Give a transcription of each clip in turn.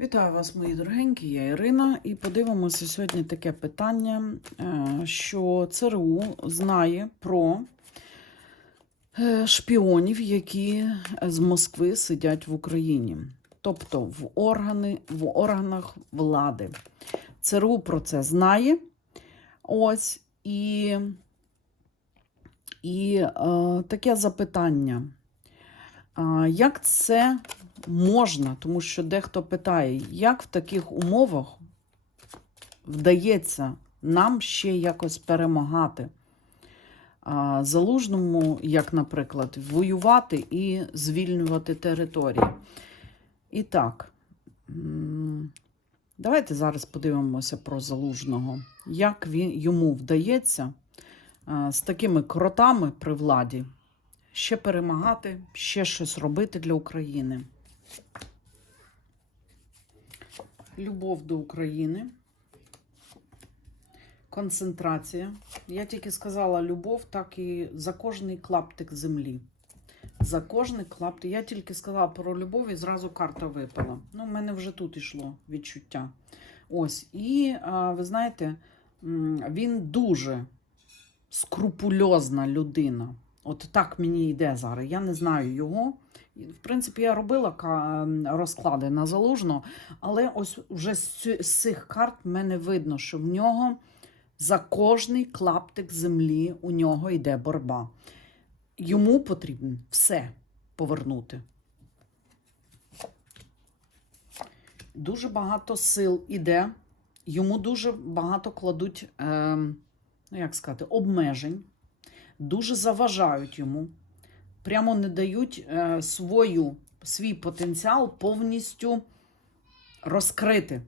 Вітаю вас, мої дорогенькі, я Ірина, і подивимося сьогодні таке питання, е, що ЦРУ знає про е, шпіонів, які з Москви сидять в Україні, тобто в, органи, в органах влади. ЦРУ про це знає. Ось і, і е, таке запитання. Як це можна? Тому що дехто питає, як в таких умовах вдається нам ще якось перемагати? Залужному, як, наприклад, воювати і звільнювати території. І так, давайте зараз подивимося про Залужного. Як він, йому вдається з такими кротами при владі ще перемагати, ще щось робити для України. Любов до України. Концентрація. Я тільки сказала любов, так і за кожний клаптик землі. За кожний клаптик. Я тільки сказала про любов і зразу карта випала. Ну, в мене вже тут йшло відчуття. Ось. І ви знаєте, він дуже скрупульозна людина. От так мені йде зараз. Я не знаю його. В принципі, я робила розклади на залужно, але ось вже з цих карт мене видно, що в нього за кожний клаптик землі у нього йде боротьба. Йому потрібно все повернути. Дуже багато сил іде, йому дуже багато кладуть, е, як сказати, обмежень дуже заважають йому, прямо не дають е, свою, свій потенціал повністю розкрити.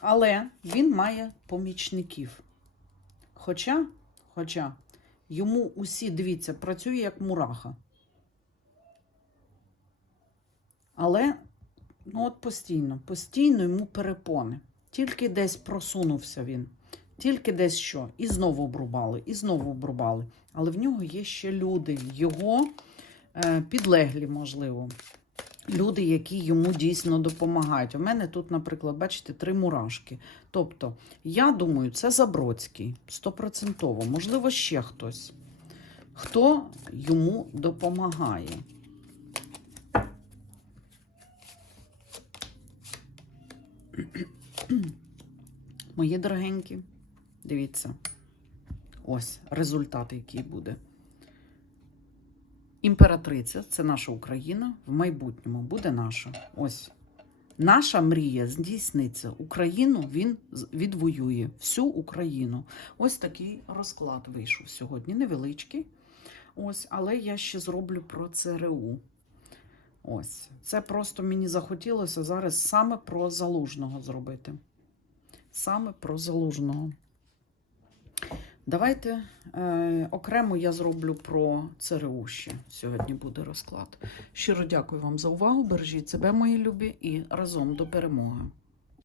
Але він має помічників. Хоча, хоча йому усі, дивіться, працює як мураха. Але ну от постійно, постійно йому перепони. Тільки десь просунувся він. Тільки десь що. І знову обрубали, і знову обрубали. Але в нього є ще люди, його е, підлеглі, можливо. Люди, які йому дійсно допомагають. У мене тут, наприклад, бачите, три мурашки. Тобто, я думаю, це Забродський, стопроцентово, можливо, ще хтось. Хто йому допомагає? Мої дорогенькі, дивіться. Ось результат, який буде. Імператриця це наша Україна, в майбутньому буде наша. Ось. Наша мрія здійсниться. Україну він відвоює, всю Україну. Ось такий розклад вийшов сьогодні. Невеличкий. Ось, але я ще зроблю про ЦРУ. Ось. Це просто мені захотілося зараз саме про залужного зробити. Саме про залужного. Давайте е, окремо я зроблю про ЦРУ ще. Сьогодні буде розклад. Щиро дякую вам за увагу. Бережіть себе, мої любі, і разом до перемоги.